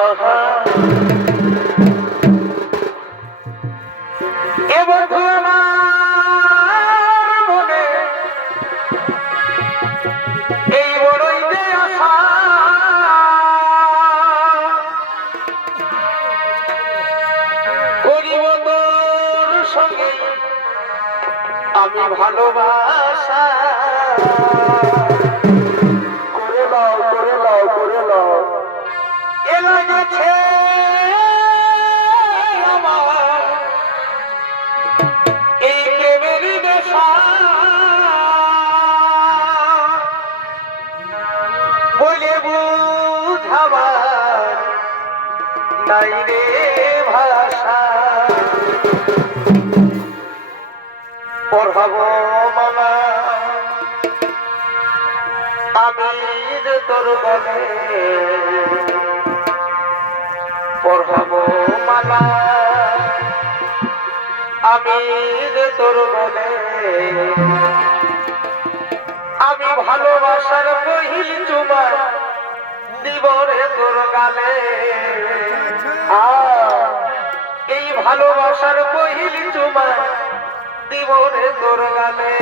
আহা এ বন্ধু আমার মনে এই বড়ই যে আশা করিব তোর সঙ্গে আমি ভালোবাসা করে লাও করে লাও করে লাও এ লাগছে আমার এই প্রেমের নেশা বলে বুঝাবার নাই রে ভাষা পড়াবো মামা আমি যে তোর গলে পড়াবো মালা আমি যে তোর গলে আমি ভালোবাসার পহিল চুমা দিব রে তোর গালে এই ভালোবাসার পহিল চুমা দিব রে তোর গালে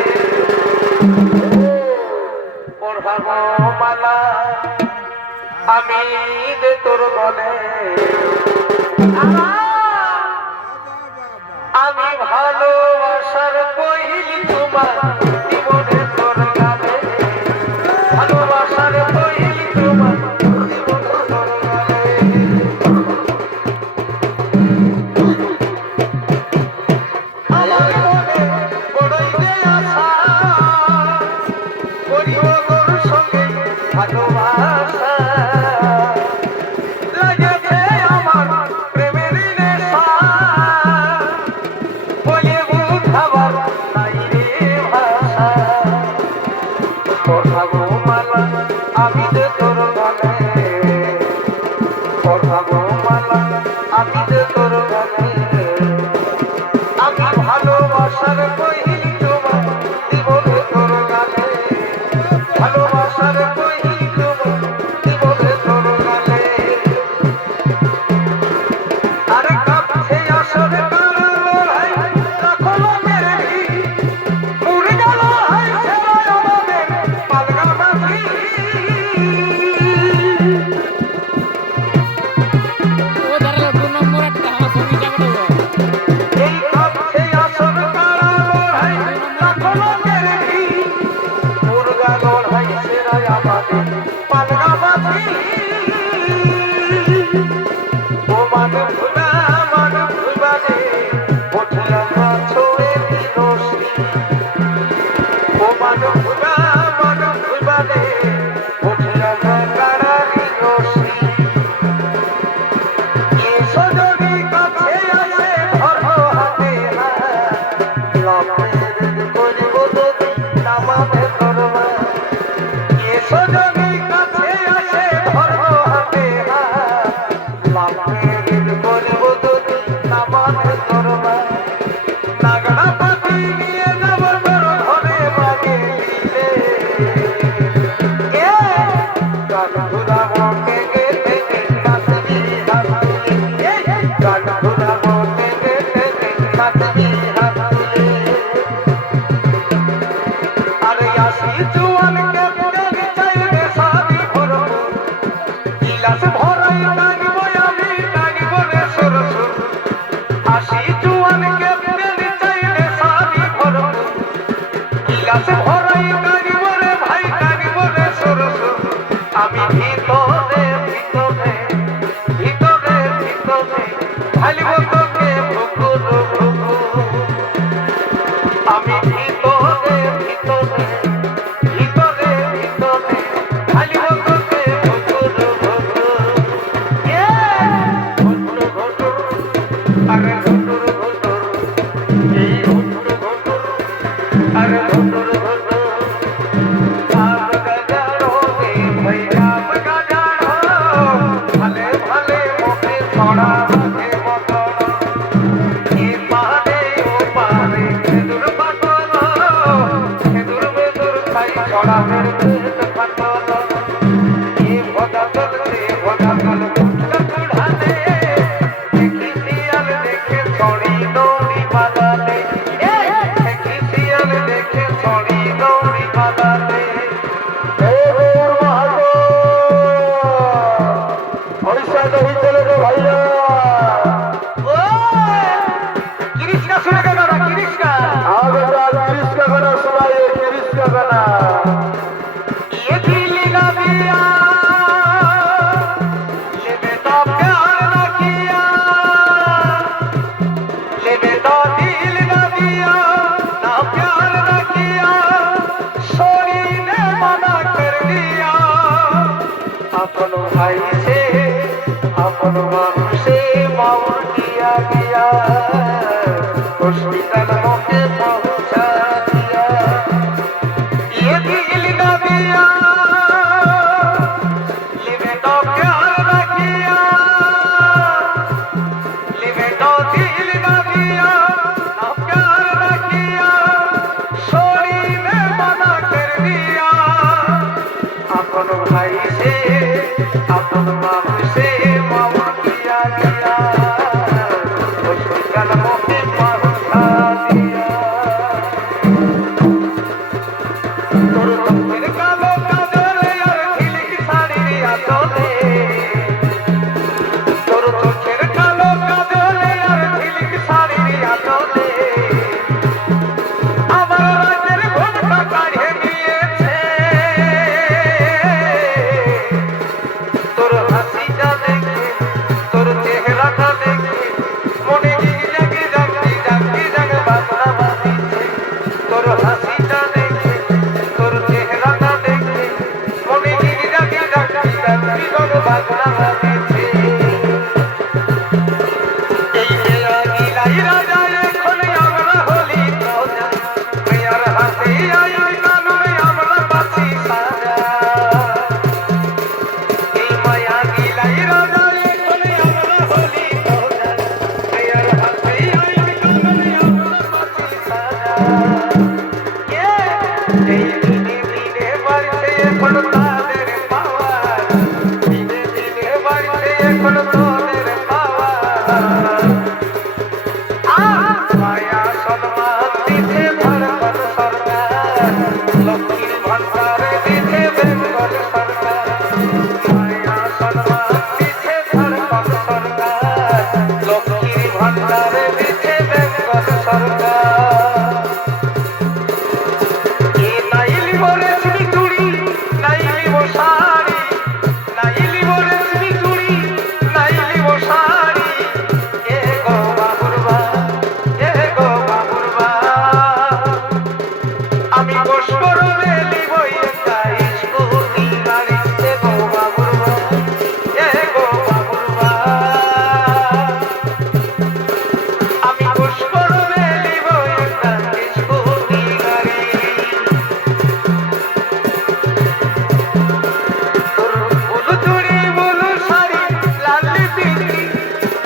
পড়াবো মালা আমি যে তোর গলে আমি ভালোবাসার পহিল চুমা দিব রে তোর গালে ভালোবাসার পহিল চুমা দিব রে তোর গালে আমার মনে বড়ই যে আশা করিব তোর সঙ্গে ভালোবাসা লাগেছে আমার প্রেমের নেশা বলে বুঝাবার নাই রে ভাষা পড়াবো মালা আমি যে তোর গলে পড়াবো মালা আমি যে তোর গলে আমি ভালোবাসার পহিল চুমা দিব রে তোর গালে ভালোবাসার পহিল চুমা দিব রে তোর গালে আরে কাছে আসরে কালো ভাই রাখলো মেরে উড়ে গেল হাই সেবায় আমাদের পালগা মাঝি ও দাঁড়ালো 2 নম্বর একটা আমার সঙ্গে যাবে না এই কাছে আসরে কালো ভাই রাখলো মেরে উড়ে গেল হাই সেবায় আমাদের পালগা মাঝি ও মানে ভুলা রে উঠলা না ছোড়ে দিনসি ও মানে ভুলা রে উঠলা না কারারি নসি কি সজনি কাছে আসে ধরো হাতে লাভের করিব যদি নামাবে ধরবা কি সজনি কাছে আসে ধরো হাতে লাভের করিব যদি নামাবে ধরবা নাগড়া পাতি নিয়ে যাব তোর ঘরে বাগে দিলে গান ঘুরাবো টেকে টেকে নাচবি হাসিলে গান ঘুরাবো টেকে টেকে নাচবি হাসিলে আরে আসি জুয়ান ক্যাপ্টেন চাইবে সারি ভরবো গিলাস ভরাই টানবো আমি টানবো রে সুর সুর আসি জুয়ান ক্যাপ্টেন চাইবে সারি ভরবো গিলাস ভরাই টানবো রে ভাই টানবো রে সুর সুর আমি ভিতরে ভিতরে ভিতরে ভিতরে ঢালিব তোকে ভুকুর ভুকুর আমি ভিতরে ভিতরে ভিতরে ভিতরে ঢালিব তোকে ভুকুর ভুকুর ঘুটুর ঘুটুর আরে ঘুটুর ঘুটুর এই ঘুটুর ঘুটুর আরে ঘুটুর ঘুটুর আব গজানো রে ভৈয়া গজানো ভালে ভালে মোকে ছড়া ভাগে মতন এ পারে ও পারে খেদুর পাতল খেদুর বেদুর খাই ছড়া মেরে পাতল এ ভদা চলছে ভদা চল पैसा नहीं चलेगा भैया। ओ गिरीश का सुनेगा गाना, गिरीश का। हाँ बेटा, गिरीश का गाना सुनाइए, गिरीश का गाना। ये दिल ना दिया, ये बेटा प्यार ना किया, ये बेटा दिल ना दिया, ना प्यार ना किया, सोनी ने मना कर दिया। अपन भाई से अपन माँ से माउर किया गया, उसकी कदमों पे पहुँचा दिया। ये दिल ना दिया, ये बेटा प्यार ना किया, ये बेटा दिल ना दिया, ना प्यार ना किया, सोनी ने मना कर दिया। अपन भाई से अपन बाप से माउर किया गया, उसकी कदमों पे पहुँचा दिया। তোর চোখের কালো কাজলে আর ঝিলিক শাড়ির আঁচলে, তোর চোখের কালো কাজলে আর ঝিলিক শাড়ির আঁচলে আমার রাতের ঘুমটা কাঢ়ে নিয়েছে। তোর হাসিটা দেখে, তোর চেহারাটা দেখে মনে গিয়ে জাগি জাগি জাগ বাজনা বাজিছে। তোর হাসিটা দেখে, তোর চেহারাটা দেখে মনে গিয়ে জাগি জাগি জাগি জাগ বাজনা বাজিছে। এই মেয়া গিলাই রাজা এখন আমরা হলি প্রজা, মেয়ার হাতে আইন কানুনে আমরা পাচ্ছি সাজা। এই মায়া গিলাই রাজা এখন আমরা হলি প্রজা, মেয়ার হাতে আইন কানুনে আমরা পাচ্ছি সাজা। এই দিনে দিনে বাড়ছে এখন তাদের পাওয়া, দিনে দিনে বাড়ছে এখন তোদের পাওয়া। মায়া সম্মান দিছে ভারত সরকার, লক্ষ্মীর ভান্ডার দিছে বেঙ্গল সরকার। মায়া সম্মান দিছে ভারত সরকার, লক্ষ্মীর ভান্ডার দিছে বেঙ্গল সরকার। এ নাইলি বলে চুড়ি, নাইলি শাড়ি, নাইলি বলে চুড়ি, নাইলি শাড়ি। এ গো বাবুরবা, এ গো বাবুরবা, আমি বস করবে লিবই একটা স্কুটি গাড়ি। এ গো বাবুরবা, এ গো বাবুরবা, আমি বস করবে লিবই একটা স্কুটি গাড়ি। তোর বুলু চুড়ি বুলু শাড়ি লাল লিপস্টিক,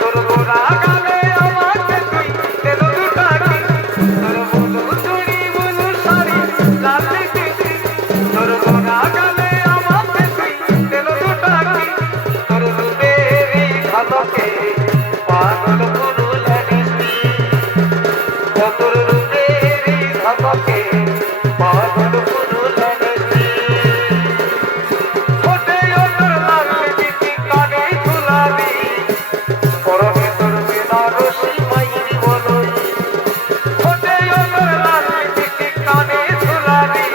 তোর গোরা গালে আমাকে তুই তেল দুটাকি। তোর বুলু চুড়ি বুলু শাড়ি লাল লিপস্টিক, তোর গোরা গালে আমাকে তুই তেল দুটাকি। তোর রূপেরই ঝলকে পাগল পুরুলা দিসি, তোর রূপেরই ঝলকে পাগল পুরুলা দিসি। ঠোঁটে ওঠর লাল লিপস্টিক, কানে ঝুলাবি, পরনে তোর বেনারসি মাইরি বলই। ঠোঁটে ওঠর লাল লিপস্টিক, কানে ঝুলাবি,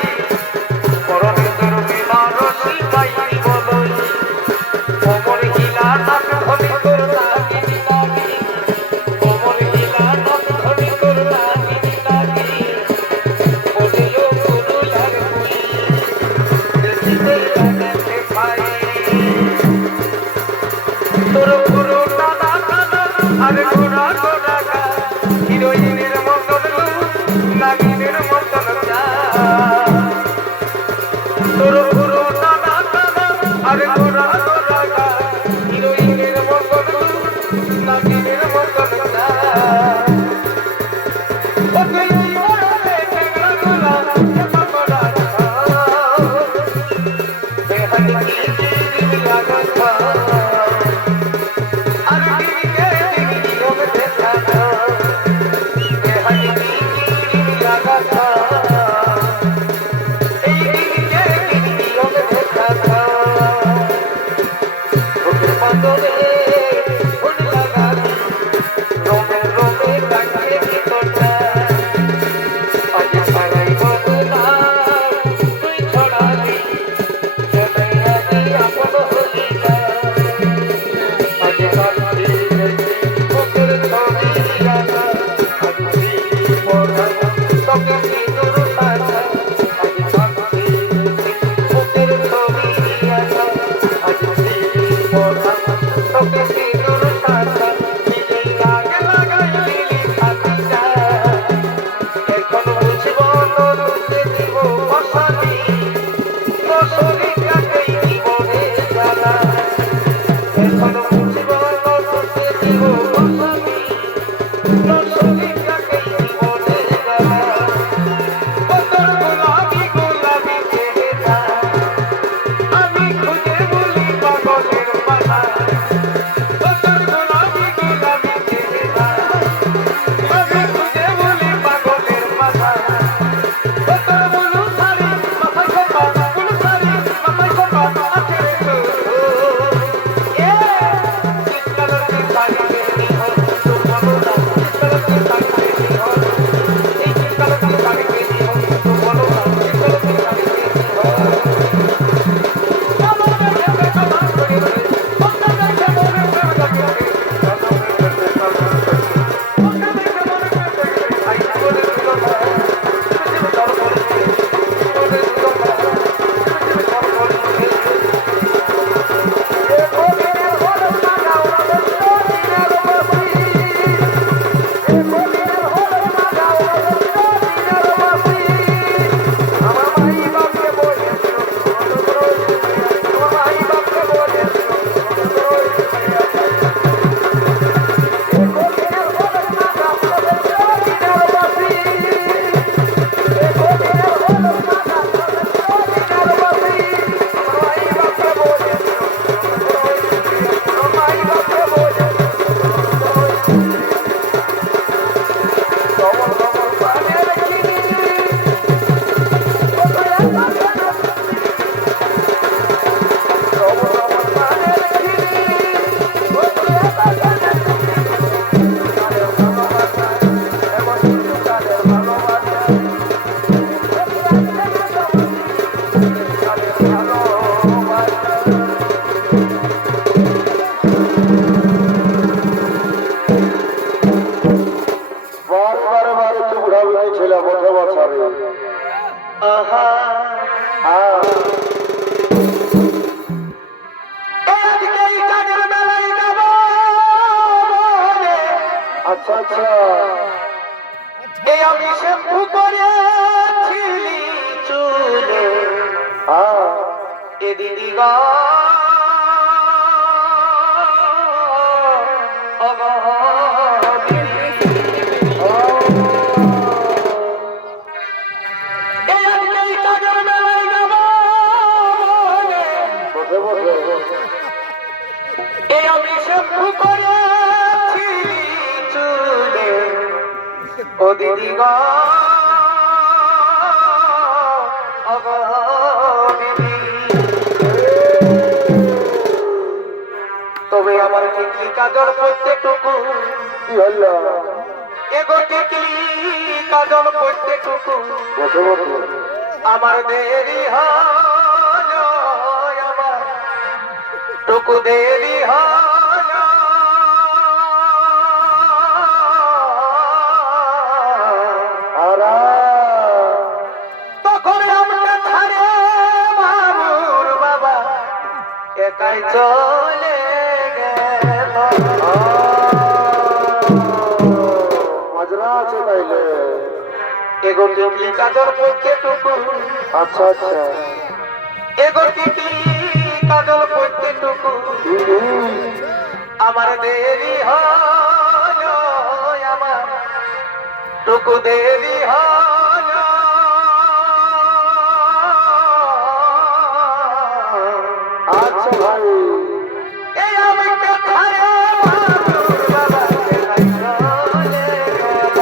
পরনে তোর বেনারসি মাইরি বলই। কোমর হিলা নাক ধরি তোর লাগিনি লাগি, কোমর হিলা নাক ধরি তোর লাগিনি লাগি। বলিও পুরুলার বুড়ি, দেখিতে লাগেছে ভাই। তোর পুরো টানা টানা আর গোড়া গোড়া গা, হিরোইনের মতন রূপ, নাগিনের মতন চাল। তোর পুরো টানা টানা আর গোড়া গোড়া গা, হিরোইনের মতন রূপ, নাগিনের মতন চাল। ও তুই মরবে ঠেকড়া গোলা, ঠেপা গোলা ছাও, বেহাই কি দিন লাগা ছাও। আর দিকে দিকে লোক দেখা ছাও, বেহাই কি দিন লাগা ছাও। এই দিকে দিকে লোক দেখা ছাও। বুকের পাথর ফুল লাগাবি রোমে রোমে রাখে ভিতরটা আজ সারাই বদলা তুই ছড়াবি জানাইয়া দি আপন হলি না আজ কাঁদছি বুকের ছবি রাখা আজ তুই পড়া তোকে সিঁদুর সাজা আজ কাঁদছি বুকের ছবি রাখা আজ তুই পড়া তোকে সিঁদুর সাজা নিজেই আগে লাগাই দিলি খাতিটা এখন বুঝব তোকে দিব বসানি তোর শরীরটাকেই দিব রে জ্বালা এখন বুঝব তোকে দিব বসানি তোর শরীরটাকেই দিব রে জ্বালা ও তোর গোলাপি গোলাপি চেহারা আমি খুঁজে বলি পাগলের পালা ও তোর গোলাপি গোলাপি চেহারা আমি খুঁজে বলি পাগলের পালা ও তোর বুলু শাড়ি মাথায় খোপা বুলু শাড়ি মাথায় খোপা আছে রে তো এ किस कलर की साड़ी पहनी हो तुम बोलो ना किस कलर की साड़ी पहनी हो ए किस कलर की साड़ी पहनी हो तुम बोलो ना किस कलर की साड़ी पहनी हो चलो मेरे पे कमाल करे पक्का बैठे मोरे पे लगे चलो मेरे पे कमाल करे पक्का बैठे मोरे पे लगे आई बोले तो मुझे बताओ बोले बोले तो मुझे बताओ बोले ए बोले बोले ना गाओ बोले ना बासी ए बोले बोले ना गाओ बोले ना बासी আমার ভাই বাপকে বলে আমার ভাই বাপকে বলে এ बोले बोले না গাओ बोले না বাসি এ बोले बोले না গাओ बोले না বাসি আমার ভাই বাপকে বলে আমার ভাই বাপকে বলে তোমার তোমার পানে রাখিনি কোথায় আছে না তোমার তোমার পানে রাখিনি কোথায় আছে না কালের ভালোবাসা এমন কিছু কালের ভালোবাসা কালের ভালোবাসা বারবার বার চুপ ঘাবড়ে ছিলাম ওঠে বছরে আহা আচ্ছা আচ্ছা এই আমি শ্যাম্পু করেছিলি চুলে এ দিদি গা ও দিদি গো তবে আমার টিকলি কাজল প্রত্যেকটুকু কি হলো এগো টিকলি কাজল প্রত্যেকটুকু আমার দেরি হলো আমার টুকু দেরি হলো তখন আমাকে ছাড়ে বাবুর বাবা একাই চলে গেল মজরা আছে তাইলে এগো টিকলি কাজল প্রত্যেকটুকু আচ্ছা আচ্ছা এগো টিকলি কাজল প্রত্যেকটুকু আমার দেরি হলো আমার টুকু দেরি হলো আচ্ছা ভাই এই আমি কোথায় বাবুর বাবা একাই চলে গেল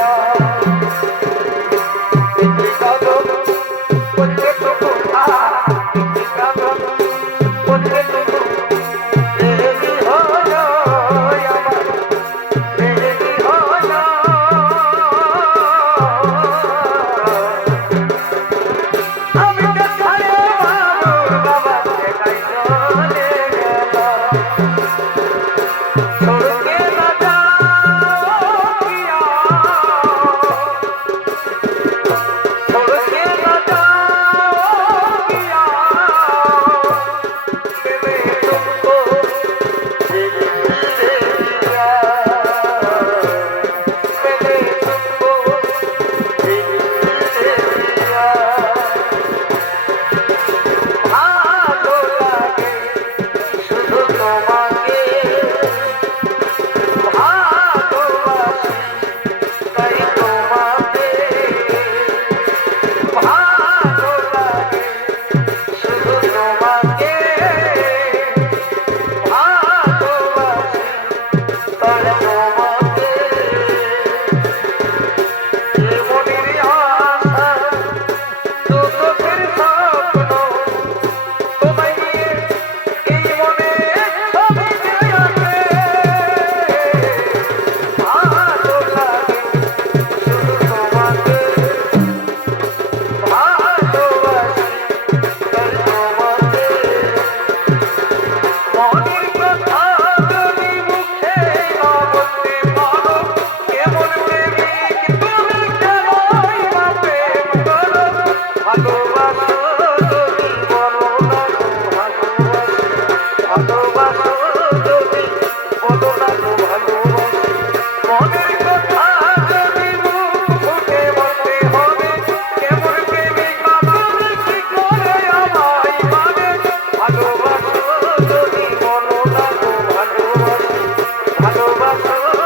টিকলি কাজল প্রত্যেকটুকু টিকলি কাজল প্রত্যেকটুকু দেরি হলো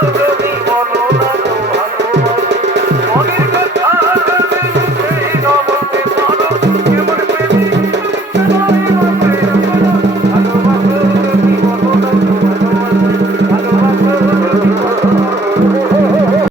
যদি